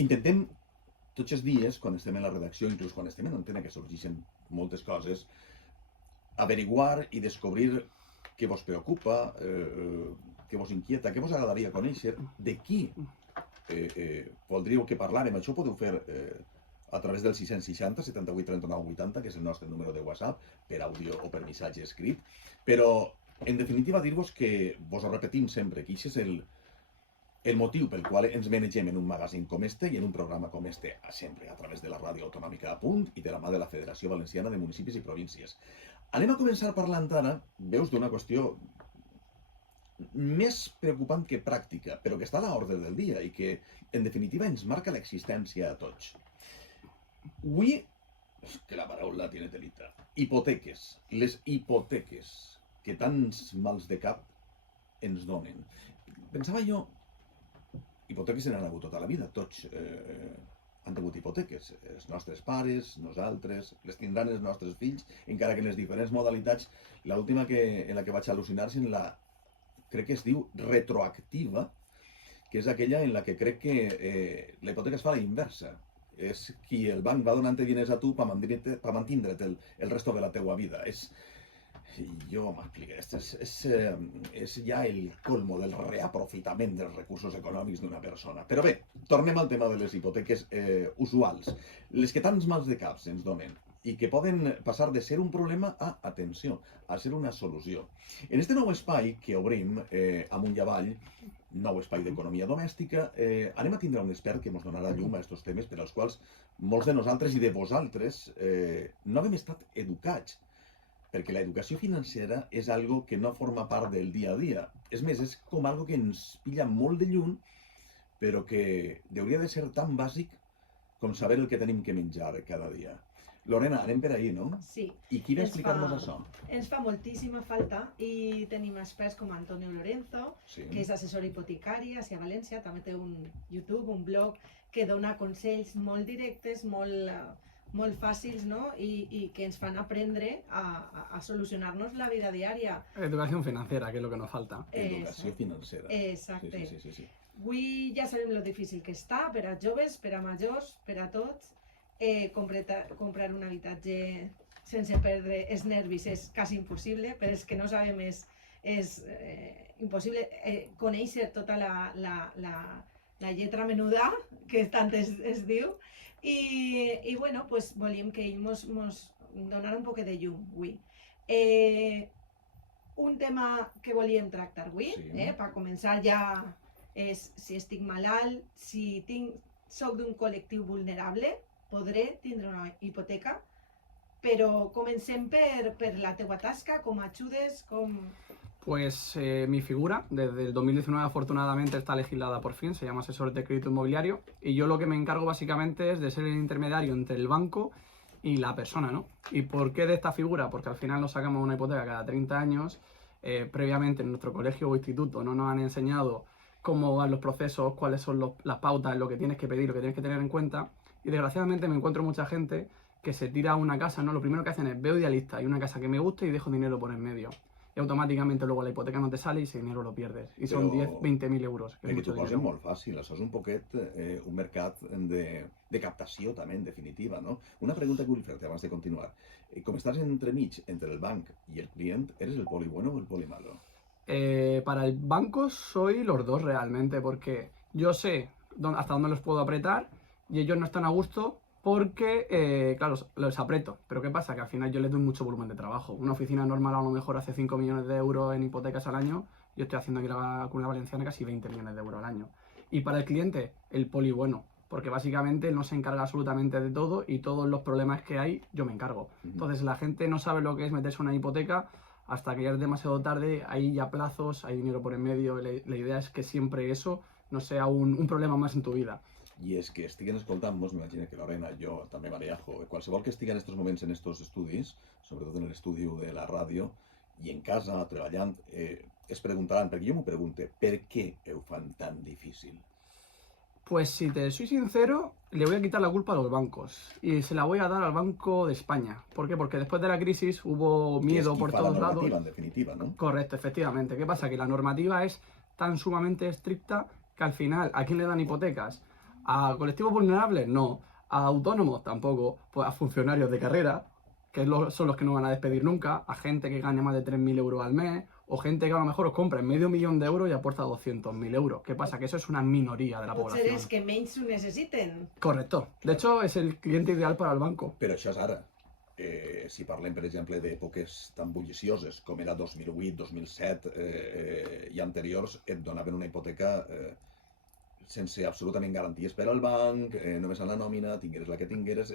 intentem tots els dies, quan estem en la redacció, inclús quan estem en antena, que sorgeixen moltes coses, averiguar i descobrir què vos preocupa, què vos inquieta, què vos agradaria conèixer, de qui voldríeu que parlàrem. Això ho podeu fer a través del 660 78 39 80, que és el nostre número de WhatsApp, per àudio o per missatge escrit. Però, en definitiva, dir-vos que vos ho repetim sempre, que això és el motiu pel qual ens manegem en un magazín com este i en un programa com este, sempre a través de la Ràdio Autonòmica a Punt i de la mà de la Federació Valenciana de Municipis i Províncies. Anem a començar parlant ara, veus, d'una qüestió més preocupant que pràctica, però que està a l'ordre del dia i que, en definitiva, ens marca l'existència a tots. Avui, que la paraula tiene telita, hipoteques, les hipoteques que tants mals de cap ens donen. Pensava jo, hipoteques se n'han hagut tota la vida, tots han tingut hipoteques, els nostres pares, nosaltres, les tindran els nostres fills, encara que en les diferents modalitats. L'última en la que vaig al·lucinar és en la, crec que es diu retroactiva, que és aquella en la que crec que la hipoteca es fa a la inversa. És qui el banc va donant diners a tu per mantindre't el resto de la teua vida. Jo m'explico, és ja el colmo del reaprofitament dels recursos econòmics d'una persona. Però bé, tornem al tema de les hipoteques usuals, les que tants mals de caps ens donen i que poden passar de ser un problema a, atenció, a ser una solució. En este nou espai que obrim amunt i avall, nou espai d'economia domèstica, anem a tindre un expert que ens donarà llum a aquests temes per als quals molts de nosaltres i de vosaltres no hem estat educats, perquè l'educació financera és algo que no forma part del dia a dia. És més, és com algo que ens pilla molt de lluny, però que hauria de ser tan bàsic com saber el que tenim que menjar cada dia. Lorena, anem per ahí, no? Sí. I qui va explicar-nos això? Ens fa moltíssima falta i tenim experts com Antonio Lorenzo, que és assessor hipotecari a València, també té un YouTube, un blog, que dona consells molt directes, molt fàcils, no? I que ens fan aprendre a solucionar-nos la vida diària. Educación financiera, que es lo que nos falta. Educació financera. Exacte. Sí. Avui ja sabem lo difícil que està per a joves, per a majors, per a tots. Comprar un habitatge sense perdre els nervis és quasi impossible, però els que no sabem és impossible conèixer tota la lletra menuda, que tant es diu, i bueno, pues volíem que ell mos donara un poc de llum avui. Un tema que volíem tractar avui, per començar ja, és si estic malalt, si soc d'un col·lectiu vulnerable, podré tindre una hipoteca, però comencem per la teua tasca, com ajudes, com... Pues mi figura, desde el 2019 afortunadamente está legislada por fin, se llama asesor de crédito inmobiliario, y yo lo que me encargo básicamente es de ser el intermediario entre el banco y la persona, ¿no? ¿Y por qué de esta figura? Porque al final nos sacamos una hipoteca cada 30 años, previamente en nuestro colegio o instituto no nos han enseñado cómo van los procesos, cuáles son las pautas, lo que tienes que pedir, lo que tienes que tener en cuenta. Y desgraciadamente me encuentro mucha gente que se tira a una casa, ¿no? Lo primero que hacen es, veo idealista, hay una casa que me gusta y dejo dinero por en medio. Y automáticamente luego la hipoteca no te sale y ese dinero lo pierdes. I són 10-20.000 euros. Que t'ho posen molt fàcil, això és un poquet un mercat de captació també, en definitiva, no? Una pregunta que vull fer-te abans de continuar. Com estàs entremig entre el banc i el client, ¿eres el poli bueno o el poli malo? Para el banco soy los dos realmente, porque yo sé hasta dónde los puedo apretar y ellos no están a gusto porque, claro, los aprieto. Pero ¿qué pasa? Que al final yo les doy mucho volumen de trabajo. Una oficina normal a lo mejor hace 5 millones de euros en hipotecas al año. Yo estoy haciendo aquí en la Comunidad Valenciana casi 20 millones de euros al año. Y para el cliente, el poli bueno. Porque básicamente él no se encarga absolutamente de todo y todos los problemas que hay yo me encargo. Entonces la gente no sabe lo que es meterse una hipoteca hasta que ya es demasiado tarde, hay ya plazos, hay dinero por en medio. La idea es que siempre eso no sea un problema más en tu vida. I és que estiguen escoltant-nos, m'imagino que Lorena, jo també Mareajo, qualsevol que estigui en aquests moments en aquests estudis, sobretot en l'estudi de la ràdio, i en casa, treballant, es preguntaran, perquè jo m'ho pregunte, per què ho fan tan difícil? Pues si te soy sincero, le voy a quitar la culpa a los bancos y se la voy a dar al Banco de España. ¿Por qué? Porque después de la crisis hubo miedo por todos lados. En definitiva, ¿no? Correcto, efectivamente. ¿Qué pasa? Que la normativa es tan sumamente estricta que al final, ¿a quién le dan hipotecas? ¿A colectivos vulnerables? No. ¿A autónomos? Tampoco. Pues a funcionarios de carrera, que son los que no van a despedir nunca, a gente que gane más de 3.000 euros al mes, o gente que a lo mejor os compra en medio millón de euros y aporta 200.000 euros. ¿Qué pasa? Que eso es una minoría de la Potser población. és que menys ho necessiten. Correcto. De hecho, es el cliente ideal para el banco. Però això és ara. Si parlem, per exemple, d'èpoques tan bullicioses com era 2008, 2007 i anteriors, et donaven una hipoteca sense absolutament garanties per al banc, només a la nòmina, tingueres la que tingueres,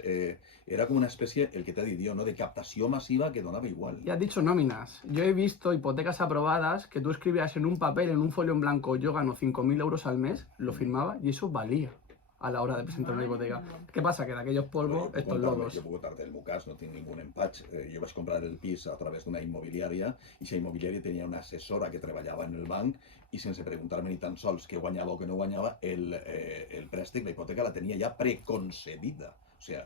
era com una espècie, el que t'he dit jo, ¿no? De captació massiva que donava igual. Ya has dicho nóminas. Yo he visto hipotecas aprobadas que tú escribías en un papel, en un folio en blanco, yo gano 5.000 euros al mes, lo firmaba y eso valía a la hora de presentar una hipoteca. ¿Qué pasa? Que de aquellos polvos, estos lodos. Jo puc contar-te el meu cas, no tinc ningú empatx. Jo vaig comprar el pis a través d'una immobiliària i aquesta immobiliària tenia una assessora que treballava en el banc i sense preguntar-me ni tan sols què guanyava o què no guanyava, el préstec, la hipoteca la tenia ja preconcedida. O sigui,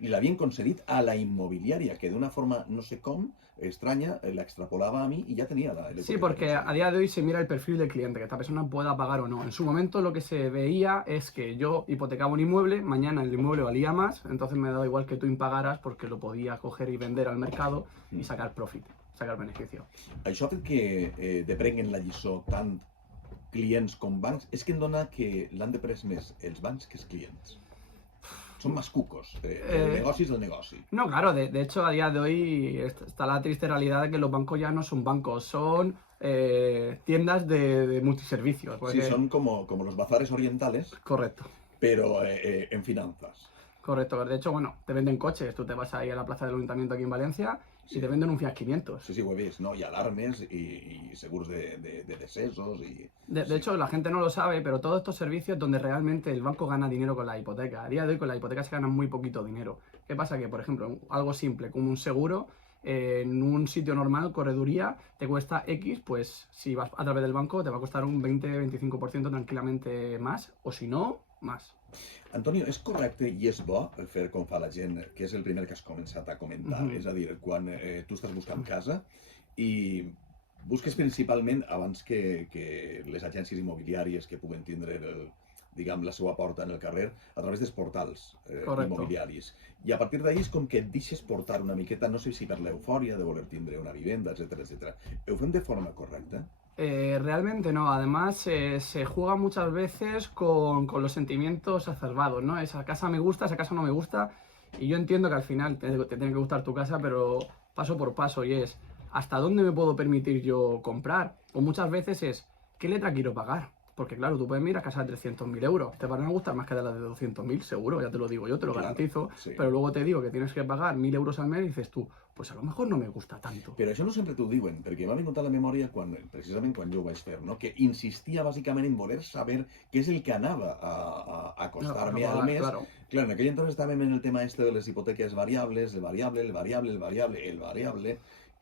li l'havien concedit a la immobiliària, que d'una forma no sé com, extraña, la extrapolaba a mí y ya tenía la hipoteca. Sí, porque a día de hoy se mira el perfil del cliente, que esta persona pueda pagar o no. En su momento lo que se veía es que yo hipotecaba un inmueble, mañana el inmueble valía más, entonces me daba igual que tú impagaras porque lo podía coger y vender al mercado y sacar profit, sacar beneficio. Això ha fet que deprenguen la lliçó tant clients com bancs, és que em dona que l'han de pres més els bancs que els clients. Son más cucos. El negoci es el negoci. No, claro, de hecho a día de hoy está la triste realidad de que los bancos ya no son bancos, son tiendas de multiservicios. Sí, son como los bazares orientales, Correcto. pero en finanzas. Correcto, de hecho, bueno, te venden coches, tú te vas ahí a la plaza del Ayuntamiento aquí en Valencia y te venden un Fiat 500. Sí, ho he vist, no? Y alarmes y seguros de decesos y... De hecho, la gente no lo sabe, pero todos estos servicios donde realmente el banco gana dinero con la hipoteca. A día de hoy con la hipoteca se gana muy poquito dinero. ¿Qué pasa? Que, por ejemplo, algo simple como un seguro, en un sitio normal, correduría, te cuesta X, pues si vas a través del banco te va a costar un 20-25% tranquilamente más, o si no, más. Antonio, és correcte i és bo fer com fa la gent, que és el primer que has començat a comentar, és a dir, quan tu estàs buscant casa i busques principalment, abans que les agències immobiliàries que puguen tindre diguem, la seva porta en el carrer, a través dels portals immobiliaris. I a partir d'ahir és com que et deixes portar una miqueta, no sé si per l'eufòria de voler tindre una vivenda, etc. Ho fem de forma correcta? Realmente no, además se juega muchas veces con los sentimientos exacerbados, ¿no? Esa casa me gusta, esa casa no me gusta, y yo entiendo que al final te tiene que gustar tu casa, pero paso por paso, y es ¿hasta dónde me puedo permitir yo comprar? O muchas veces es ¿qué letra quiero pagar? Porque claro, tú puedes mirar casas de 300.000 euros, te van a gustar más que de las de 200.000, seguro, ya te lo digo yo, te lo garantizo, sí. Pero luego te digo que tienes que pagar 1.000 euros al mes y dices tú, pues a lo mejor no me gusta tanto. Però això no sempre t'ho diuen, perquè m'ha vingut a la memòria precisament quan jo ho vaig fer, no? Que insistia bàsicament en voler saber què és el que anava a costar-me al mes. Claro. Claro, en aquell entonces estàvem en el tema este de les hipoteques variables, el variable,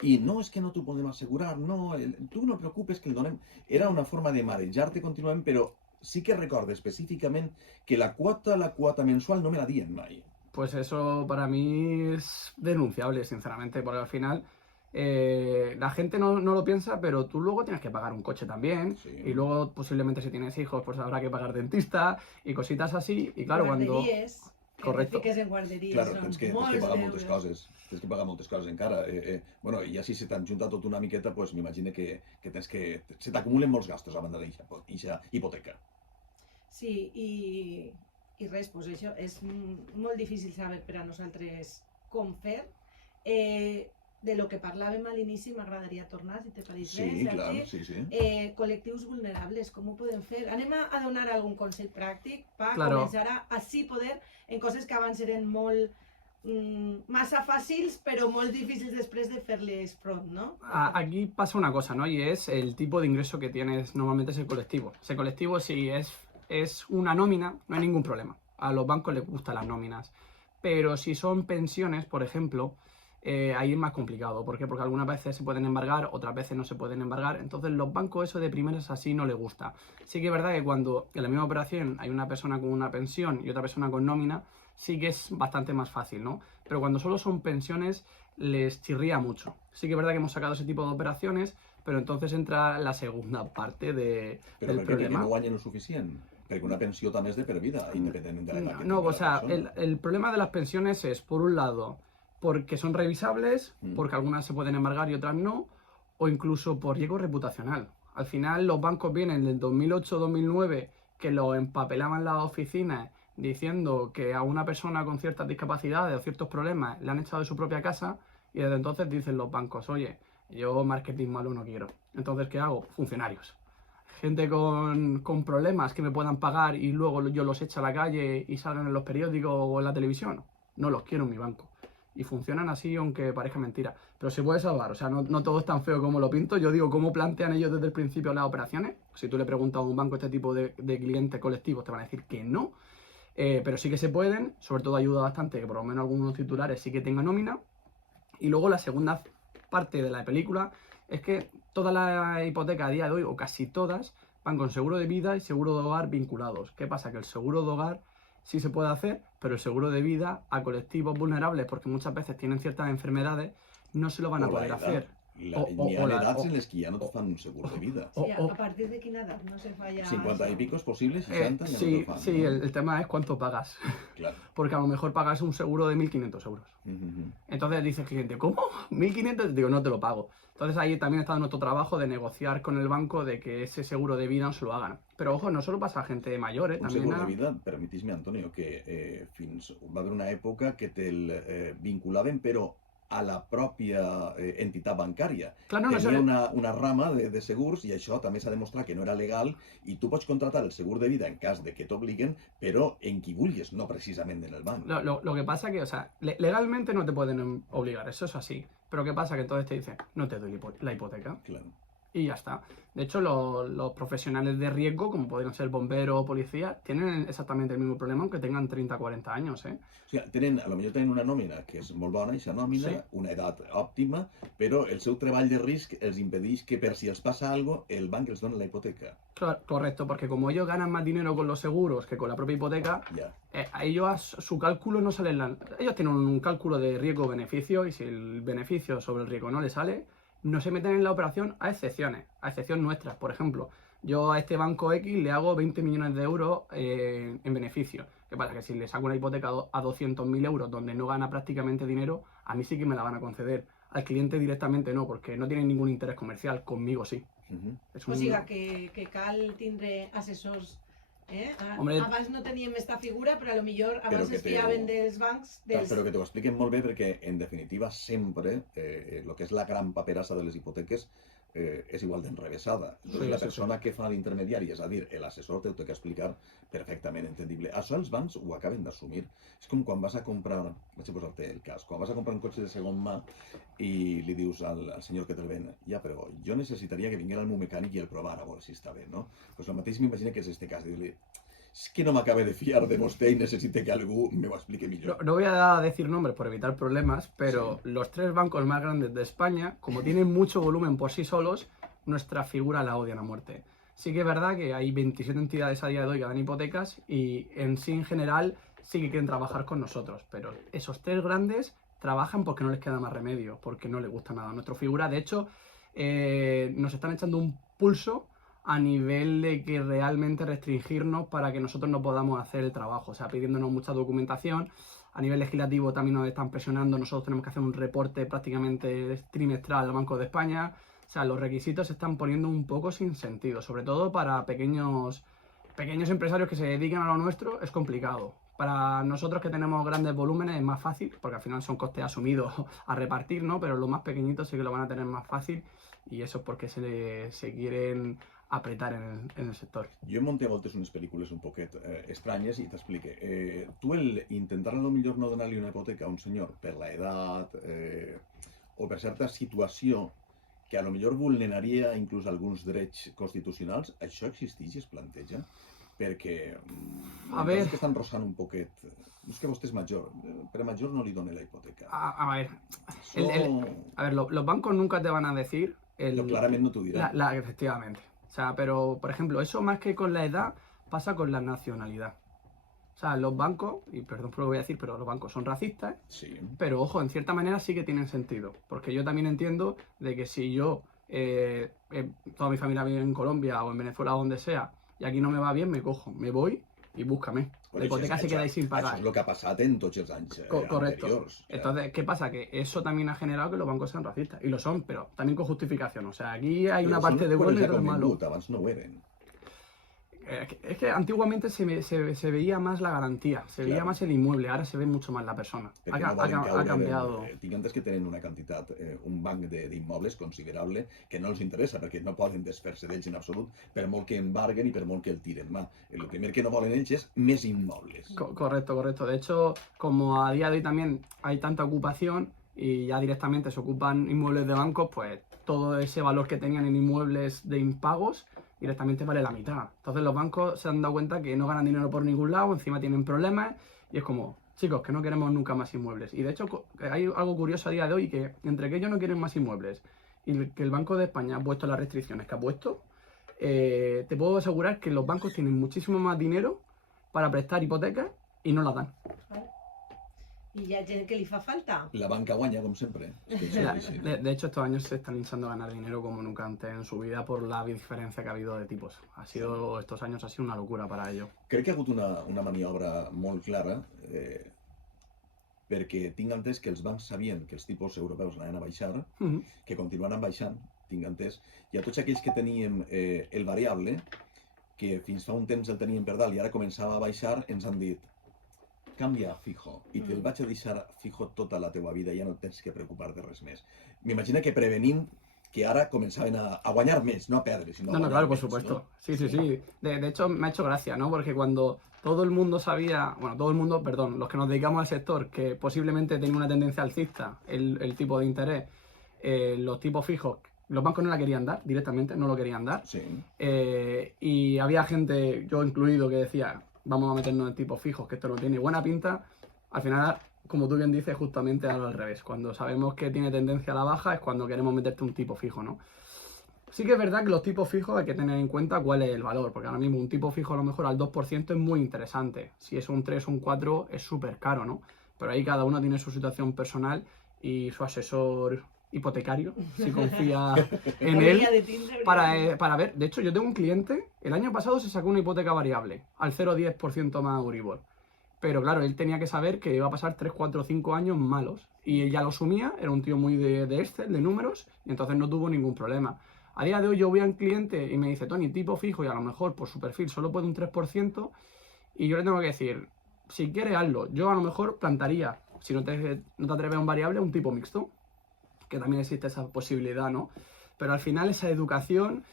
i no, és que no t'ho podem assegurar, no, tu no preocupes que el donem... Era una forma de marejar-te contínuament, però sí que recordo específicament que la quota mensual no me la dien mai. Pues eso para mí es denunciable, sinceramente, porque al final la gente no lo piensa, pero tú luego tienes que pagar un coche también, Sí. y luego posiblemente si tienes hijos, pues habrá que pagar dentista y cositas así, y claro, cuando... Guarderies. Correcto. Que et fiques en guarderies, Claro, són tens que molts pagar moltes d'euros. coses. Tens que pagar moltes coses encara. Bueno, i ja si se t'han juntat tot una miqueta, pues m'imagino que tens que... Se t'acumulen molts gastos a banda d'eixa hipoteca. Sí, i res, doncs això, és molt difícil saber per a nosaltres com fer. De lo que parlàvem a l'inici m'agradaria tornar, si te pareix bé, Sí, Sergi. clar, sí. Col·lectius vulnerables, com ho podem fer? Anem a donar algun consell pràctic per Claro. començar a així poder, en coses que abans eren molt massa fàcils, però molt difícils després de fer-les front, ¿no? Aquí pasa una cosa, ¿no? Y es el tipo de ingreso que tienes normalmente es el colectivo. Ese colectivo, si es una nómina, no hay ningún problema. A los bancos les gustan las nóminas. Pero si son pensiones, por ejemplo, ahí es más complicado. ¿Por qué? Porque algunas veces se pueden embargar, otras veces no se pueden embargar. Entonces los bancos eso de primeras así no les gusta. Sí que es verdad que cuando en la misma operación hay una persona con una pensión y otra persona con nómina, sí que es bastante más fácil, ¿no? Pero cuando solo son pensiones les chirría mucho. Sí que es verdad que hemos sacado ese tipo de operaciones, pero entonces entra la segunda parte del Però per què? Perquè problema. no guanyen el suficient. Perquè una pensió també és de per vida, independentment de l'edat que No, tingui o sea, la persona. el problema de las pensiones es, por un lado, porque son revisables, porque algunas se pueden embargar y otras no, o incluso por riesgo reputacional. Al final los bancos vienen del 2008-2009 que lo empapelaban las oficinas diciendo que a una persona con ciertas discapacidades o ciertos problemas le han echado de su propia casa y desde entonces dicen los bancos, oye, yo marketing malo no quiero. Entonces, ¿qué hago? Funcionarios. Gente con problemas que me puedan pagar y luego yo los echo a la calle y salgan en los periódicos o en la televisión. No los quiero en mi banco. Y funcionan así aunque parezca mentira. Pero se puede salvar, o sea, no todo es tan feo como lo pinto. Yo digo, ¿cómo plantean ellos desde el principio las operaciones? Si tú le preguntas a un banco este tipo de clientes colectivos, te van a decir que no. Pero sí que se pueden, sobre todo ayuda bastante que por lo menos algunos titulares sí que tengan nómina. Y luego la segunda parte de la película es que todas las hipotecas a día de hoy, o casi todas, van con seguro de vida y seguro de hogar vinculados. ¿Qué pasa? Que el seguro de hogar sí se puede hacer, pero el seguro de vida a colectivos vulnerables, porque muchas veces tienen ciertas enfermedades, no se lo van a O la poder edat. hacer. N'hi ha edats en les que ja no et fan un segur de vida. Sí, a partir de quina edat no se falla 50 y eso? pico es posible, 60 ya no te Sí, lo fan. sí, ¿no? el tema es cuánto pagas. Claro. Porque a lo mejor pagas un seguro de 1.500 euros. Entonces dice el cliente, ¿cómo? ¿1.500? Digo, no te lo pago. Entonces ahí también está nuestro trabajo de negociar con el banco de que ese seguro de vida no se lo hagan. Pero ojo, no solo pasa a gente mayor, Un también segur de vida, permetis-me, Antonio, que va haver una època que te'l vinculaven, però a la pròpia entitat bancària. Claro, no, Tenia una rama de segurs i això també s'ha demostrat que no era legal i tu pots contratar el segur de vida en cas de que t'obliguen, però en qui vulguis, no precisament en el banc. Lo que pasa que, o sea, legalmente no te pueden obligar, eso es así. Pero ¿qué pasa? Que entonces te dicen, no te doy la hipoteca. Claro. Y ya está. De hecho, los profesionales de riesgo, como podrían ser bomberos o policías, tienen exactamente el mismo problema aunque tengan 30, 40 años, ¿eh? O sigui, a lo millor tenen una nòmina que és molt bona, aquesta nòmina, Sí. una edat òptima, però el seu treball de risc els impedeix que per si els passa alguna cosa, el banc els dona la hipoteca. Correcto, porque como ellos ganan más dinero con los seguros que con la propia hipoteca, Ja. a ellos su cálculo no sale ellos tienen un cálculo de riesgo-beneficio y si el beneficio sobre el riesgo no le sale, no se meten en la operación a excepciones, a excepción nuestras. Por ejemplo, yo a este banco X le hago 20 millones de euros en beneficio. ¿Qué pasa? Que si le saco una hipoteca a 200.000 euros donde no gana prácticamente dinero, a mí sí que me la van a conceder. Al cliente directamente no, porque no tienen ningún interés comercial, conmigo sí. És O sigui que cal tindre assessors. Hombre. Abans no teníem esta figura, però a lo millor Però abans que es fiaven dels bancs. Però que t'ho expliquen molt bé perquè, en definitiva, sempre el que és la gran paperassa de les hipoteques és igual d'enrevesada. Entonces, Sí, la sí, persona que fa d'intermediari, és a dir, l'assessor t'ho té que explicar perfectament entendible. Això els bancs ho acaben d'assumir. És com quan vas a comprar, vaig a posar-te el cas, quan vas a comprar un cotxe de segon mà i li dius al senyor que te'l ven, ja, però jo necessitaria que vinguera el meu mecànic i el provara a veure si està bé, no? Doncs el mateix m'imagino que és este cas, dir-li, és que no m'acabe de fiar de vostè i necessite que algú me ho explique millor. No voy a decir nombres por evitar problemas, pero los 3 bancos más grandes de España, como tienen mucho volumen por sí solos, nuestra figura la odian a muerte. Sí que es verdad que hay 27 entidades a día de hoy que dan hipotecas y en sí en general sí que quieren trabajar con nosotros, pero esos 3 grandes trabajan porque no les queda más remedio, porque no les gusta nada nuestra figura. De hecho, nos están echando un pulso a nivel de que realmente restringirnos para que nosotros no podamos hacer el trabajo, o sea, pidiéndonos mucha documentación. A nivel legislativo también nos están presionando, nosotros tenemos que hacer un reporte prácticamente trimestral al Banco de España. O sea, los requisitos se están poniendo un poco sin sentido, sobre todo para pequeños empresarios que se dedican a lo nuestro, es complicado. Para nosotros que tenemos grandes volúmenes es más fácil, porque al final son costes asumidos a repartir, ¿no? Pero los más pequeñitos sí que lo van a tener más fácil y eso es porque se quieren apretar en el sector. Jo monté a voltes unes pel·lícules un poquet estranyes i t'explique. Tu intentar a lo millor no donar-li una hipoteca a un senyor per l'edat o per certa situació que a lo millor vulneraria inclús alguns drets constitucionals, això existeix i es planteja? Perquè A ver, que estan rossant un poquet. No és que vostè és major, però major no li doni la hipoteca. a ver, Això los bancos nunca te van a decir clarament no t'ho dirà. efectivamente. O sea, pero, por ejemplo, eso más que con la edad pasa con la nacionalidad. O sea, los bancos, y perdón por lo que voy a decir, pero los bancos son racistas, Sí. pero ojo, en cierta manera sí que tienen sentido. Porque yo también entiendo de que si yo, toda mi familia vive en Colombia o en Venezuela o donde sea, y aquí no me va bien, me cojo, me voy y búscame. La hipoteca se queda ahí sin Això pagar. és el que ha passat en tots els anys Correcto. anteriors. Entonces, ¿qué pasa? Que eso también ha generado que los bancos sean racistas. Y lo son, pero también con justificación. O sea, aquí hay una parte de bueno y otra de malo. Abans no ho eren. Es que antiguamente se veía más la garantía, se veía Claro. más el inmueble, ahora se ve mucho más la persona. Perquè no volen Ha caure cambiado. tinc entès que tenen una quantitat, un banc d'immobles considerable que no els interessa perquè no poden desfer-se d'ells en absolut per molt que embarguen i per molt que el tiren. El primer que no volen ells és més immobles. Correcto, correcto. De hecho, como a día de hoy también hay tanta ocupación y ya directamente se ocupan inmuebles de bancos, pues todo ese valor que tenían en inmuebles de impagos directamente vale la mitad. Entonces los bancos se han dado cuenta que no ganan dinero por ningún lado, encima tienen problemas y es como, chicos, que no queremos nunca más inmuebles. Y de hecho hay algo curioso a día de hoy, que entre que ellos no quieren más inmuebles y que el Banco de España ha puesto las restricciones que ha puesto, te puedo asegurar que los bancos tienen muchísimo más dinero para prestar hipotecas y no las dan. I hi ha gent que li fa falta. La banca guanya, com sempre. És que O això sea, és així. de hecho, estos años se están hinchando a ganar dinero como nunca antes en su vida por la diferencia que ha habido de tipos. Estos años ha sido una locura para ellos. Crec que ha hagut una maniobra molt clara perquè tinc entès que els bancs sabien que els tipus europeus anaven a baixar, Ujú. que continuaran baixant, tinc entès, i a tots aquells que teníem el variable, que fins fa un temps el teníem per dalt i ara començava a baixar, ens han dit canvia a fijo, i te'l vaig a deixar fijo tota la teua vida, ja no tens que preocupar de res més. M'imagina que prevenim que ahora comenzaban a guanyar més, no a perdre, sino a No, guanyar claro, por més, supuesto. ¿no? Sí, sí, sí. De hecho, me ha hecho gracia, ¿no? Porque cuando todo el mundo sabía, bueno, todo el mundo, perdón, los que nos dedicamos al sector, que posiblemente tenía una tendencia alcista el tipo de interés, los tipos fijos, los bancos no la querían dar directamente, no lo querían dar. Sí. Y había gente, yo incluido, que decía, vamos a meternos en tipos fijos, que esto no tiene buena pinta. Al final, como tú bien dices, justamente al revés. Cuando sabemos que tiene tendencia a la baja es cuando queremos meterte un tipo fijo, ¿no? Sí que es verdad que los tipos fijos hay que tener en cuenta cuál es el valor, porque ahora mismo un tipo fijo a lo mejor al 2% es muy interesante. Si es un 3 o un 4 es súper caro, ¿no? Pero ahí cada uno tiene su situación personal y su asesor hipotecario, si confía en él, Orilla de Tinder, para ver. De hecho, yo tengo un cliente, el año pasado se sacó una hipoteca variable al 0,10% más Euribor. Pero claro, él tenía que saber que iba a pasar 3, 4, 5 años malos. Y él ya lo asumía, era un tío muy de Excel, de números, y entonces no tuvo ningún problema. A día de hoy yo voy a un cliente y me dice, Tony, tipo fijo, y a lo mejor por su perfil solo puede un 3%, y yo le tengo que decir, si quieres hazlo. Yo a lo mejor plantaría, si no te atreves a un variable, un tipo mixto, que también existe esa posibilidad, ¿no? Pero al final esa educación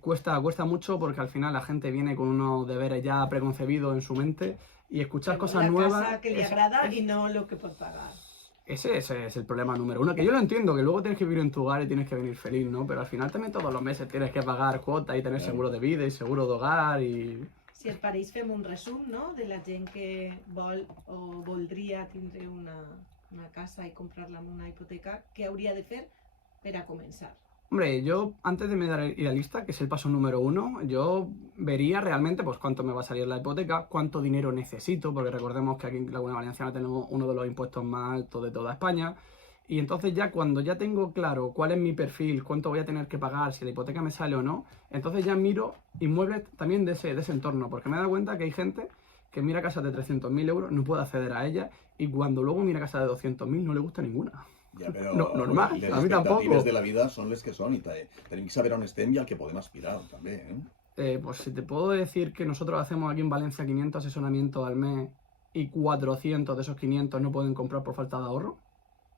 cuesta mucho, porque al final la gente viene con unos deberes ya preconcebidos en su mente, y escuchar cosas la nuevas... casa que le agrada y no lo que puede pagar. Ese es el problema número uno, que yo lo entiendo, que luego tienes que vivir en tu hogar y tienes que venir feliz, ¿no? Pero al final también todos los meses tienes que pagar cuotas y tener seguro de vida y seguro de hogar y... Si et pareix, fem un resum, no?, de la gent que vol o voldria tindre una casa i comprar-la amb una hipoteca, què hauria de fer per a començar? Hombre, yo antes de mediar idealista, que es el paso número uno, yo vería realmente pues cuánto me va a salir la hipoteca, cuánto dinero necesito, porque recordemos que aquí en Laguna Valenciana tenemos uno de los impuestos más altos de toda España, y entonces ya cuando ya tengo claro cuál es mi perfil, cuánto voy a tener que pagar, si la hipoteca me sale o no, entonces ya miro inmuebles también de ese entorno, porque me he dado cuenta que hay gente que mira casas de 300.000 euros, no puede acceder a ellas, y cuando luego mira casas de 200.000 no le gusta ninguna. Ja, però No, normal, les a mi tampoco. expectatives de la vida són les que són i tenim que saber on estem i al que podem aspirar, també. Pues si te puedo decir que nosotros hacemos aquí en Valencia 500 asesoramientos al mes y 400 de esos 500 no pueden comprar por falta de ahorro.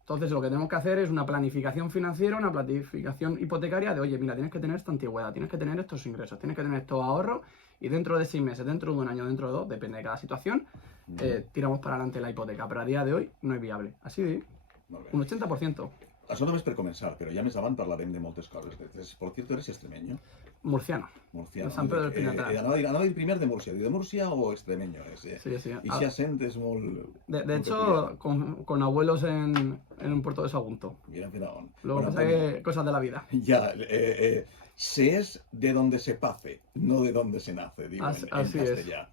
Entonces lo que tenemos que hacer es una planificación financiera, una planificación hipotecaria de, oye, mira, tienes que tener esta antigüedad, tienes que tener estos ingresos, tienes que tener estos ahorros y dentro de 6 meses, dentro de un año, dentro de 2, depende de cada situación, tiramos para adelante la hipoteca. Pero a día de hoy no es viable. Así de Molt bé. un 80%. Això només per començar, però ja més avant parlarem de moltes coses. Por cierto, eres extremeño? Murciano. Murciano. De Sant Pedro del Pinatar. Anava a dir primer de Múrcia. ¿De Múrcia o extremeño? Sí, sí. I si accent és molt... De hecho, con abuelos en un puerto de Sagunto. Mira, mira on. Luego Bueno, pasa que cosas de la vida. Ya, se es de donde se pace, no de donde se nace, digo, Así en es. castellà.